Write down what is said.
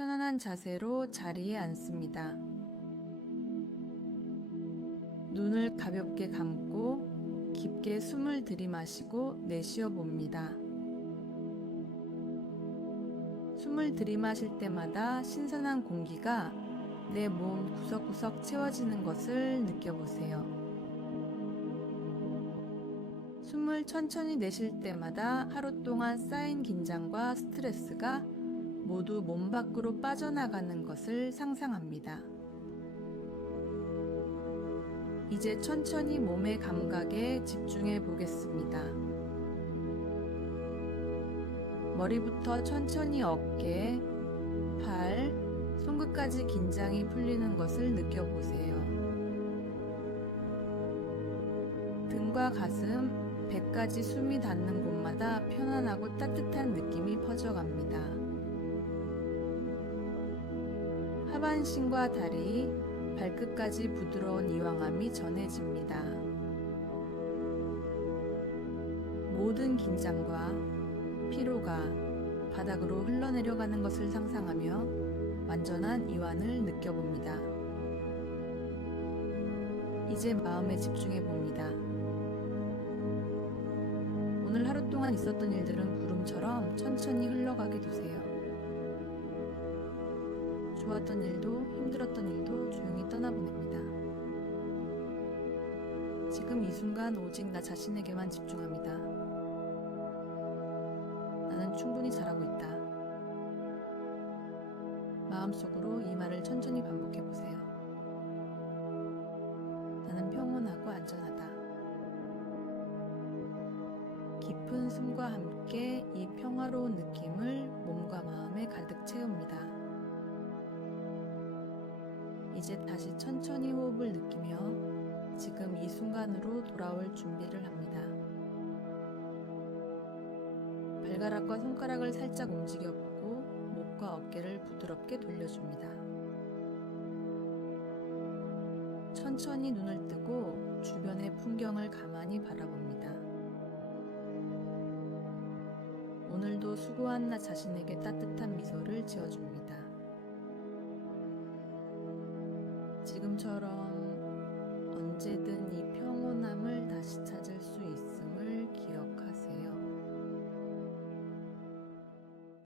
편안한 자세로 자리에 앉습니다. 눈을 가볍게 감고 깊게 숨을 들이마시고 내쉬어 봅니다. 숨을 들이마실 때마다 신선한 공기가 내 몸 구석구석 채워지는 것을 느껴보세요. 숨을 천천히 내쉴 때마다 하루 동안 쌓인 긴장과 스트레스가 모두 몸 밖으로 빠져나가는 것을 상상합니다. 이제 천천히 몸의 감각에 집중해 보겠습니다. 머리부터 천천히 어깨, 팔, 손끝까지 긴장이 풀리는 것을 느껴보세요. 등과 가슴, 배까지 숨이 닿는 곳마다 편안하고 따뜻한 느낌이 퍼져갑니다. 하반신과 다리, 발끝까지 부드러운 이완함이 전해집니다. 모든 긴장과 피로가 바닥으로 흘러내려가는 것을 상상하며 완전한 이완을 느껴봅니다. 이제 마음에 집중해 봅니다. 오늘 하루 동안 있었던 일들은 구름처럼 천천히 흘러가게 두세요. 좋았던 일도 힘들었던 일도 조용히 떠나보냅니다. 지금 이 순간 오직 나 자신에게만 집중합니다. 나는 충분히 잘하고 있다. 마음속으로 이 말을 천천히 반복해 보세요. 나는 평온하고 안전하다. 깊은 숨과 함께 이 평화로운 느낌을 이제 다시 천천히 호흡을 느끼며 지금 이 순간으로 돌아올 준비를 합니다. 발가락과 손가락을 살짝 움직여보고 목과 어깨를 부드럽게 돌려줍니다. 천천히 눈을 뜨고 주변의 풍경을 가만히 바라봅니다. 오늘도 수고한 나 자신에게 따뜻한 지금처럼 언제든